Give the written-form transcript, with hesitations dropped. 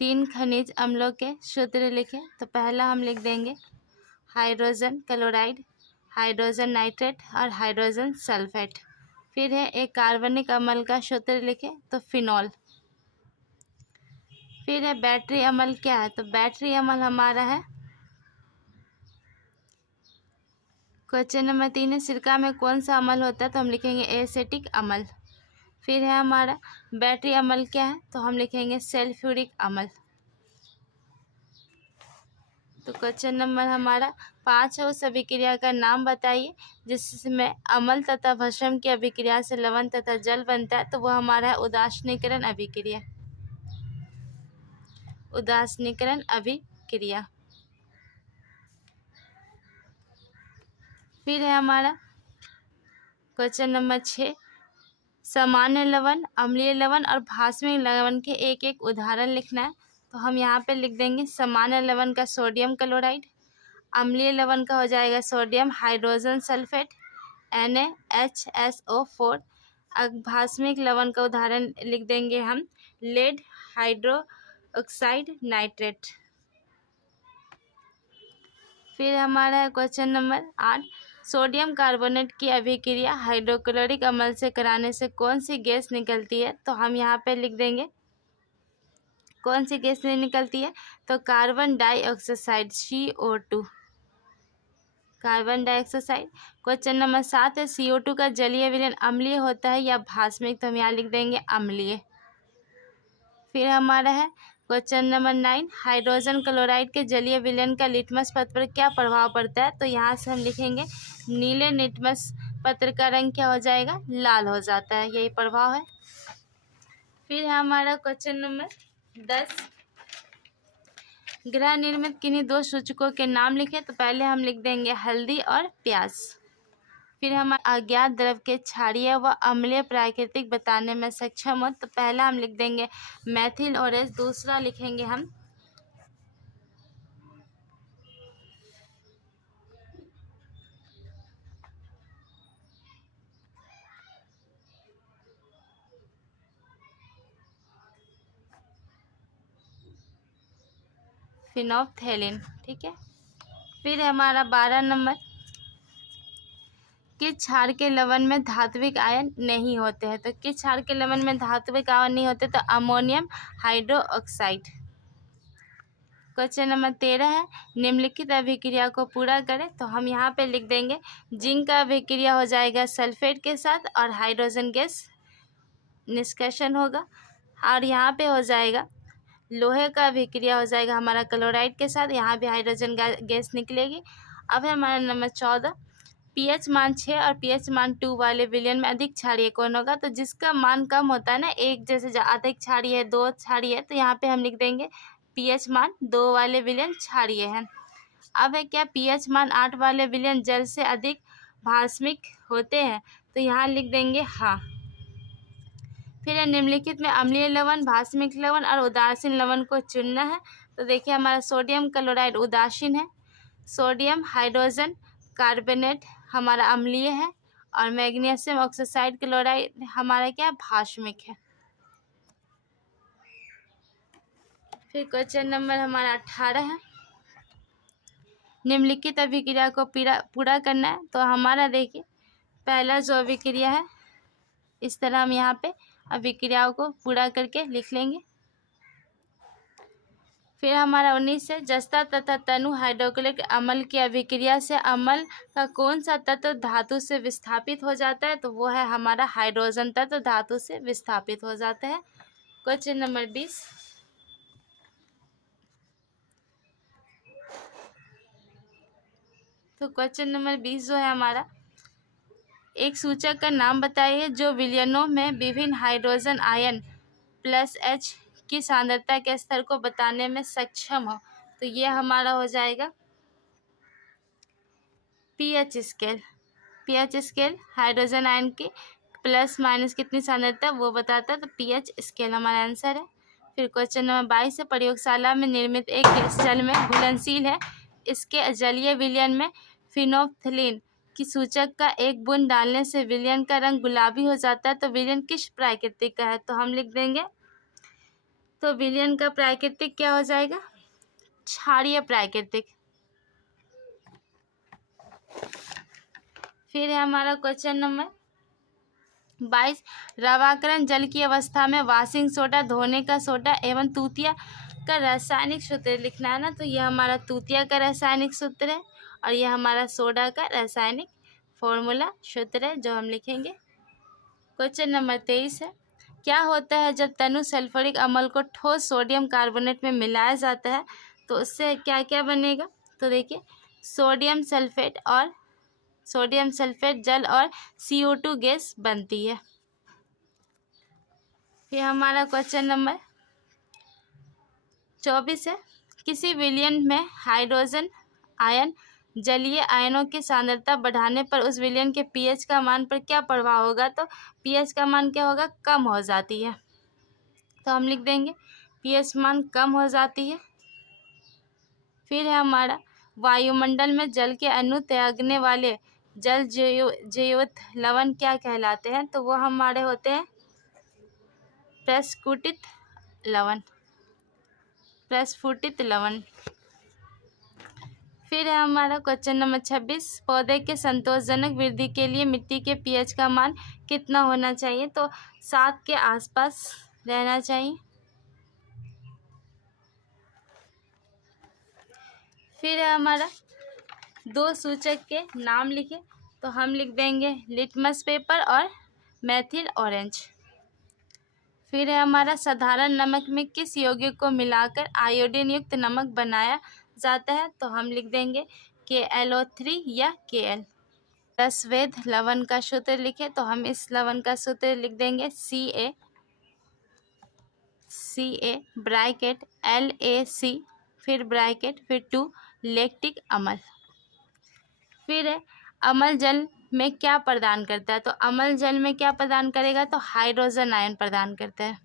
3 खनिज अम्लों के सूत्र लिखें। तो पहला हम लिख देंगे हाइड्रोजन क्लोराइड, हाइड्रोजन नाइट्रेट और हाइड्रोजन सल्फेट। फिर है एक कार्बनिक अम्ल का सूत्र लिखें, तो फिनॉल। फिर है बैटरी अम्ल क्या है, तो बैटरी अम्ल हमारा है, क्वेश्चन नंबर 3 है सिरका में कौन सा अम्ल होता है, तो हम लिखेंगे एसेटिक अम्ल। फिर है हमारा बैटरी अम्ल क्या है, तो हम लिखेंगे सल्फ्यूरिक अम्ल। तो क्वेश्चन नंबर हमारा 5 है, उस अभिक्रिया का नाम बताइए जिसमें अम्ल तथा भस्म की अभिक्रिया से लवण तथा जल बनता है, तो वो हमारा है उदासीनीकरण अभिक्रिया। उदासीनीकरण अभिक्रिया। फिर है हमारा क्वेश्चन नंबर 6, सामान्य लवण, अम्लीय लवण और भास्मिक लवण के एक एक उदाहरण लिखना है। तो हम यहाँ पे लिख देंगे सामान्य लवण का सोडियम क्लोराइड, अम्लीय लवण का हो जाएगा सोडियम हाइड्रोजन सल्फेट NaHSO4। भास्मिक लवण का उदाहरण लिख देंगे हम लेड हाइड्रोक्साइड नाइट्रेट। फिर हमारा है क्वेश्चन नंबर 8, सोडियम कार्बोनेट की अभिक्रिया हाइड्रोक्लोरिक अम्ल से कराने से कौन सी गैस निकलती है, तो हम यहाँ पे लिख देंगे कौन सी गैस निकलती है, तो carbon dioxide CO2, carbon dioxide. Question number 7 है CO2 का जलीय विलयन अम्लीय होता है या भास्मिक, तो हम यहाँ लिख देंगे अम्लीय। फिर हमारा है क्वेश्चन नंबर 9, हाइड्रोजन क्लोराइड के जलीय विलयन का लिटमस पत्र पर क्या प्रभाव पड़ता है, तो यहाँ से हम लिखेंगे नीले लिटमस पत्र का रंग क्या हो जाएगा, लाल हो जाता है, यही प्रभाव है। फिर है हमारा क्वेश्चन नंबर 10, गृह निर्मित किन्हीं 2 सूचकों के नाम लिखें। तो पहले हम लिख देंगे हल्दी और प्याज। फिर हम अज्ञात द्रव के क्षारीय व अम्लीय प्राकृतिक बताने में सक्षम हो। तो पहला हम लिख देंगे मैथिल ऑरेंज, दूसरा लिखेंगे हम फिनोप्थेलिन। ठीक है। फिर हमारा 12 नंबर, किस क्षार के लवण में धात्विक आयन नहीं होते हैं, तो किस क्षार के लवण में धात्विक आयन नहीं होते, तो अमोनियम हाइड्रोक्साइड। क्वेश्चन नंबर 13 है निम्नलिखित अभिक्रिया को पूरा करें। तो हम यहाँ पे लिख देंगे जिंक का अभिक्रिया हो जाएगा सल्फेट के साथ और हाइड्रोजन गैस निष्कर्षण होगा। और यहाँ पे हो जाएगा लोहे का अभिक्रिया हो जाएगा हमारा क्लोराइड के साथ, यहाँ भी हाइड्रोजन गैस निकलेगी। अब है हमारा नंबर 14, pH मान 6 और pH मान 2 वाले विलयन में अधिक क्षारीय कौन होगा, तो जिसका मान कम होता है ना, एक जैसे अधिक क्षारीय है, 2 क्षारीय है, तो यहाँ पे हम लिख देंगे pH मान 2 वाले विलयन क्षारीय हैं। अब है क्या pH मान 8 वाले विलयन जल से अधिक भास्मिक होते हैं, तो यहाँ लिख देंगे हाँ। फिर निम्नलिखित में अम्लीय लवण, भास्मिक लवण और उदासीन लवण को चुनना है। तो देखिए हमारा सोडियम क्लोराइड उदासीन है, सोडियम हाइड्रोजन कार्बोनेट हमारा अम्लीय है और मैग्नीशियम ऑक्साइड क्लोराइड हमारा क्या भास्मिक है। फिर क्वेश्चन नंबर हमारा 18 है निम्नलिखित अभिक्रिया को पूरा करना है। तो हमारा देखिए पहला जो अभिक्रिया है, इस तरह हम यहाँ पे अभिक्रियाओं को पूरा करके लिख लेंगे। फिर हमारा 19 है जस्ता तथा तनु हाइड्रोक्लोरिक अम्ल की अभिक्रिया से अम्ल का कौन सा तत्व धातु से विस्थापित हो जाता है, तो वो है हमारा हाइड्रोजन तत्व धातु से विस्थापित हो जाता है। क्वेश्चन नंबर 20, तो क्वेश्चन नंबर 20 जो है हमारा, एक सूचक का नाम बताइए जो विलयनों में विभिन्न हाइड्रोजन आयन +H की सांद्रता के स्तर को बताने में सक्षम हो। तो ये हमारा हो जाएगा pH scale. pH scale hydrogen ion की प्लस माइनस कितनी सांद्रता वो बताता है, तो pH स्केल हमारा आंसर है। फिर क्वेश्चन नंबर 22 है प्रयोगशाला में निर्मित एक गैस जल में घुलनशील है, इसके जलीय विलयन में फिनोप्थलीन की सूचक का एक बूंद डालने से विलयन का रंग गुलाबी हो जाता है, तो विलयन किस प्राकृतिक का है, तो हम लिख देंगे तो विलयन का प्राकृतिक क्या हो जाएगा? क्षारीय प्राकृतिक। फिर है हमारा क्वेश्चन नंबर 22, रवाकरण जल की अवस्था में वाशिंग सोडा, धोने का सोडा एवं तूतिया का रासायनिक सूत्र लिखना है ना। तो यह हमारा तूतिया का रासायनिक सूत्र है और यह हमारा सोडा का रासायनिक फॉर्मूला सूत्र है जो हम लिखेंगे। क्वेश्चन नंबर 23 है, क्या होता है जब तनु सल्फ्यूरिक अम्ल को ठोस सोडियम कार्बोनेट में मिलाया जाता है तो उससे क्या क्या बनेगा? तो देखिए, सोडियम सल्फेट जल और CO2 गैस बनती है। फिर हमारा क्वेश्चन नंबर 24 है, किसी विलयन में हाइड्रोजन आयन जलीय आयनों की सांद्रता बढ़ाने पर उस विलयन के pH का मान पर क्या प्रभाव होगा? तो pH का मान क्या होगा? कम हो जाती है। तो हम लिख देंगे pH मान कम हो जाती है। फिर है हमारा, वायुमंडल में जल के अणु त्यागने वाले जल जैविक लवण क्या कहलाते हैं? तो वो हमारे होते हैं प्रस्फुटित लवण। फिर है हमारा क्वेश्चन नंबर 26, पौधे के संतोषजनक वृद्धि के लिए मिट्टी के pH का मान कितना होना चाहिए? तो 7 के आसपास रहना चाहिए। फिर है हमारा, दो सूचक के नाम लिखे। तो हम लिख देंगे लिटमस पेपर और मेथिल ऑरेंज। फिर है हमारा, साधारण नमक में किस यौगिक को मिलाकर आयोडीन युक्त नमक बनाया जाता है? तो हम लिख देंगे KaLO3 या Kl। रसवेद लवण का सूत्र लिखे तो हम इस लवण का सूत्र लिख देंगे Ca ब्रैकेट LaC फिर ब्रैकेट फिर 2 लैक्टिक अम्ल। फिर है, अम्ल जल में क्या प्रदान करता है? तो अम्ल जल में क्या प्रदान करेगा? तो हाइड्रोजन आयन प्रदान करता है।